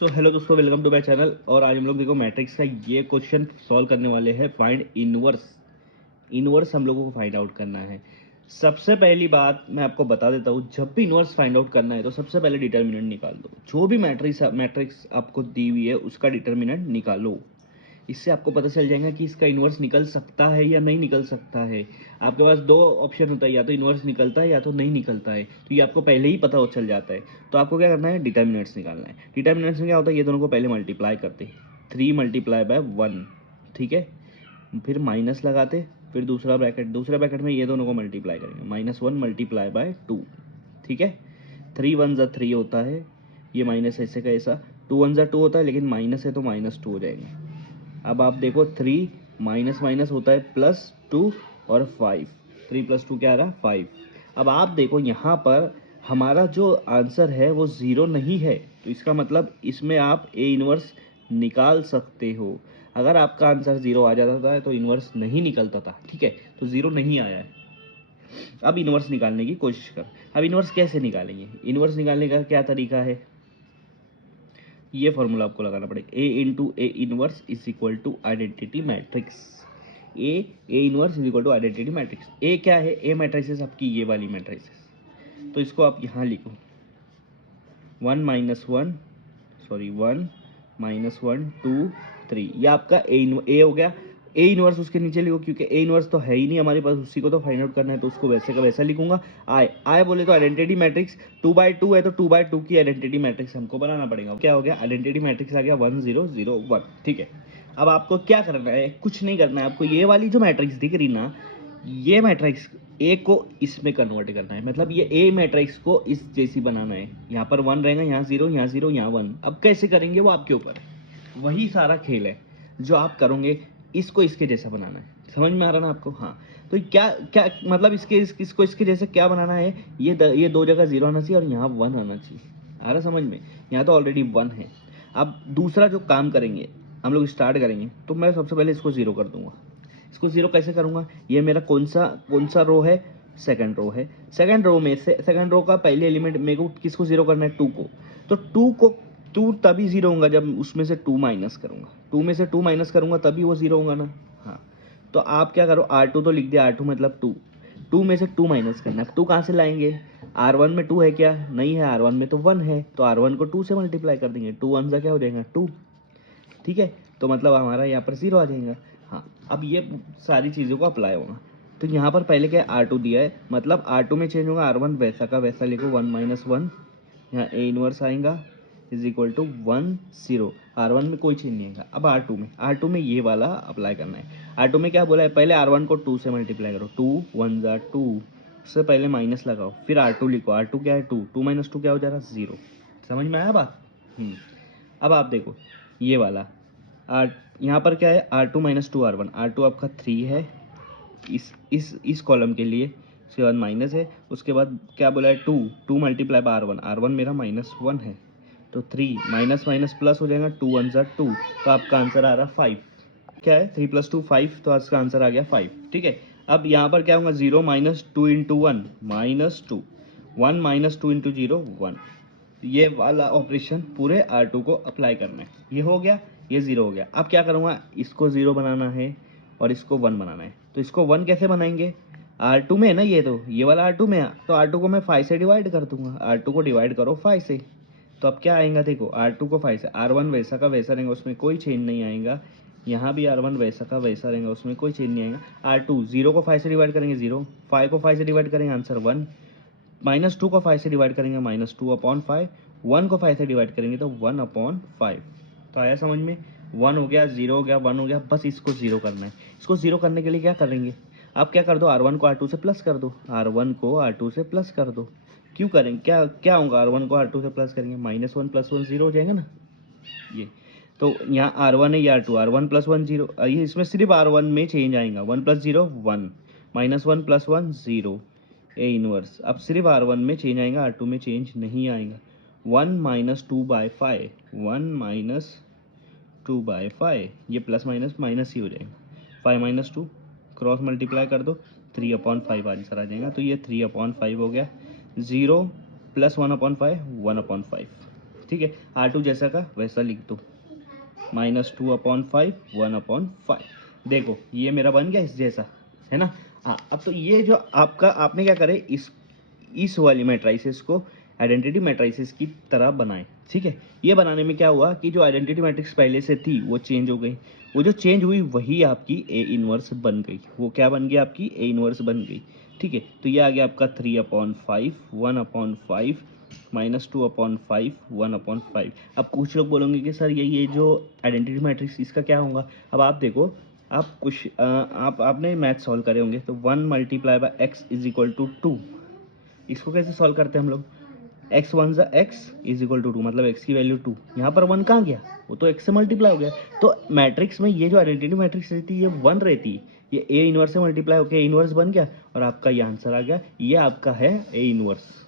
Hello दोस्तों, welcome to my channel. और आज हम लोग देखो मैट्रिक्स का ये क्वेश्चन सॉल्व करने वाले हैं। Find inverse. इनवर्स हम लोगों को फाइंड आउट करना है। सबसे पहली बात मैं आपको बता देता हूँ, जब भी इनवर्स फाइंड आउट करना है तो सबसे पहले डिटर्मिनेंट निकाल दो। जो भी मैट्रिक्स आपको दी हुई है उसका डिटर्मिनेंट निकालो। इससे आपको पता चल जाएगा कि इसका इन्वर्स निकल सकता है या नहीं निकल सकता है। आपके पास दो ऑप्शन होता है, या तो इन्वर्स निकलता है या तो नहीं निकलता है। तो ये आपको पहले ही पता हो चल जाता है। तो आपको क्या करना है, डिटर्मिनेंट्स निकालना है। डिटर्मिनेंट्स में क्या होता है, ये दोनों को पहले मल्टीप्लाई करते हैं। 3 मल्टीप्लाई बाय 1, ठीक है। फिर माइनस लगाते, फिर दूसरा ब्रैकेट में ये दोनों को मल्टीप्लाई करेंगे। -1 मल्टीप्लाई बाय 2, ठीक है। 3 1 ज़ा 3 होता है, ये माइनस ऐसे का ऐसा। 2 1 ज़ा 2 होता है, लेकिन माइनस है तो -2 हो जाएंगे। अब आप देखो 3 माइनस माइनस होता है +2 और 5। 3 + 2 क्या आ रहा, 5। अब आप देखो यहाँ पर हमारा जो आंसर है वो 0 नहीं है, तो इसका मतलब इसमें आप ए इनवर्स निकाल सकते हो। अगर आपका आंसर 0 आ जाता था तो इनवर्स नहीं निकलता था, ठीक है। तो 0 नहीं आया है। अब इनवर्स निकालने की कोशिश कर। अब इनवर्स कैसे निकालेंगे, इनवर्स निकालने का क्या तरीका है, ये फॉर्मूला आपको लगाना पड़ेगा। A into A inverse is equal to identity matrix. A inverse is equal to identity matrix. A क्या है, ए मैट्रिक्स आपकी ये वाली मैट्रिक्स, तो इसको आप यहाँ लिखो 1 -1 2 3। ये आपका ए हो गया। ए इनवर्स उसके नीचे लिखो, क्योंकि ए इनवर्स तो है ही नहीं हमारे पास, उसी को तो फाइंड आउट करना है, तो उसको वैसे का वैसा लिखूंगा। आय बोले तो आइडेंटिटी मैट्रिक्स 2/2 है, तो 2/2 की आइडेंटिटी मैट्रिक्स हमको बनाना पड़ेगा। क्या हो गया, आइडेंटिटी मैट्रिक्स आ गया 1 0 0 1, ठीक है। अब आपको क्या करना है, कुछ नहीं करना है। आपको ये वाली जो मैट्रिक्स दिख रही ना, ये मैट्रिक्स ए को इसमें कन्वर्ट करना है। मतलब ये ए मैट्रिक्स को इस जैसी बनाना है। यहाँ पर 1 रहेगा, यहाँ 0, यहाँ 0, यहाँ 1। अब कैसे करेंगे वो आपके ऊपर है। वही सारा खेल है जो आप करोगे। इसको इसके जैसा बनाना है। समझ में आ रहा ना आपको? हाँ। तो क्या क्या मतलब इसको इसके जैसे क्या बनाना है, ये दो जगह 0 आना चाहिए और यहाँ 1 आना चाहिए। आ रहा समझ में? यहाँ तो ऑलरेडी 1 है। अब दूसरा जो काम करेंगे, हम लोग स्टार्ट करेंगे, तो मैं सबसे पहले इसको 0 कर दूंगा। इसको 0 कैसे करूंगा, ये मेरा कौन सा रो है, सेकंड रो है। सेकंड रो में से सेकंड रो का पहले एलिमेंट मेरे को किसको 0 करना है, 2 को। तो 2 तभी 0 होगा जब उसमें से 2 माइनस करूंगा। 2 में से 2 माइनस करूंगा तभी वो 0 होगा ना। हाँ, तो आप क्या करो, R2 तो लिख दिया। R2 मतलब 2। 2 में से 2 माइनस करना। 2 कहाँ से लाएंगे, R1 में 2 है क्या, नहीं है। R1 में तो 1 है, तो R1 को 2 से मल्टीप्लाई कर देंगे। 2 1 सा क्या हो जाएगा, 2, ठीक है। तो मतलब हमारा यहाँ पर 0 आ जाएगा। हाँ, अब ये सारी चीज़ों को अप्लाई होगा। तो यहाँ पर पहले क्या R2 दिया है, मतलब R2 में चेंज होगा। R1 वैसा का वैसा लिखो, 1 - 1, यहाँ ए इनवर्स आएगा इज इक्वल टू 1 0। R1 में कोई चेंज नहीं आएगा। अब R2 में ये वाला अप्लाई करना है। R2 में क्या बोला है, पहले R1 को 2 से मल्टीप्लाई करो। 2 1 ज़ा 2, उससे पहले माइनस लगाओ, फिर R2 लिखो। R2 क्या है, 2। 2 - 2 क्या हो जा रहा है, 0। समझ में आया बात? अब आप देखो ये वाला आर, यहाँ पर क्या है, R2 - 2 R1। R2 आपका 3 है इस कॉलम के लिए। उसके बाद माइनस है, उसके बाद क्या बोला है, 2 मल्टीप्लाई बाय R1। R1 मेरा -1 है, तो 3 माइनस माइनस प्लस हो जाएगा। 2 1 ज़ा 2, तो आपका आंसर आ रहा 5। क्या है, 3 + 2 5, तो आपका आंसर आ गया 5, ठीक है। अब यहाँ पर क्या होगा, 0 - 2 × 1 -2, 1 - 2 × 0 1। ये वाला ऑपरेशन पूरे R2 को अप्लाई करना है। ये हो गया, ये 0 हो गया। अब क्या करूँगा, इसको 0 बनाना है और इसको 1 बनाना है। तो इसको 1 कैसे बनाएंगे, R2 में है ना, ये वाला R2 में है, तो R2 को मैं 5 से डिवाइड कर दूंगा। R2 को डिवाइड करो 5 से, तो अब क्या आएगा, देखो R2 को 5 से, R1 वैसा का वैसा रहेगा, उसमें कोई चेंज नहीं आएगा। यहाँ भी R1 वैसा का वैसा रहेगा, उसमें कोई चेंज नहीं आएगा। R2 0 को 5 से डिवाइड करेंगे 0, 5 को 5 से डिवाइड करेंगे आंसर 1, -2 को 5 से डिवाइड करेंगे -2/5, 1 को 5 से डिवाइड करेंगे तो 1/5। तो आया समझ में? 1 हो गया, 0 हो गया, 1 हो गया, बस इसको 0 करना है। इसको 0 करने के लिए क्या करेंगे, आप क्या कर दो, R1 को R2 से प्लस कर दो। R1 को R2 से प्लस कर दो। क्यों करेंगे, क्या होगा, R1 को R2 से प्लस करेंगे, -1 + 1 0 हो जाएगा ना। ये तो यहाँ R1 है, या R2, R1 + 1 0, ये इसमें सिर्फ R1 में चेंज आएगा। 1 + 0 1, -1 + 1 0, ए इनवर्स। अब सिर्फ R1 में चेंज आएगा, R2 में चेंज नहीं आएगा। 1 - 2/5, 1 - 2/5, ये प्लस माइनस माइनस ही हो जाएगा। 5 - 2 क्रॉस मल्टीप्लाई कर दो, 3/5 आंसर आ जाएगा। तो ये 3/5 हो गया। 0 + 1/5 1/5, ठीक है, R2 जैसा का वैसा लिख दो, -2/5 1/5। देखो ये मेरा बन गया इस जैसा, है ना। हाँ, अब तो ये जो आपका आपने क्या करे, इस वाली मैट्रिसेस को आइडेंटिटी मैट्रिसेस की तरह बनाए, ठीक है। ये बनाने में क्या हुआ कि जो आइडेंटिटी मैट्रिक्स पहले से थी वो चेंज हो गई, वो जो चेंज हुई वही आपकी ए इनवर्स बन गई। वो क्या बन गई, आपकी ए इनवर्स बन गई, ठीक है। तो ये आ गया आपका 3/5 1/5 -2/5 1/5। अब कुछ लोग बोलेंगे कि सर ये जो आइडेंटिटी मैट्रिक्स इसका क्या होगा। अब आप देखो, आप कुछ आपने मैथ सॉल्व करे होंगे, तो 1 × x = 2। इसको कैसे सॉल्व करते हैं हम लोग, x 1 x = 2, मतलब x की वैल्यू 2। यहाँ पर 1 कहाँ गया, वो तो x से मल्टीप्लाई हो गया। तो मैट्रिक्स में ये जो आइडेंटिटी मैट्रिक्स रहती है ये 1 रहती है, ये ए इनवर्स से मल्टीप्लाई होकर ए इनवर्स बन गया और आपका ये आंसर आ गया। ये आपका है ए इनवर्स।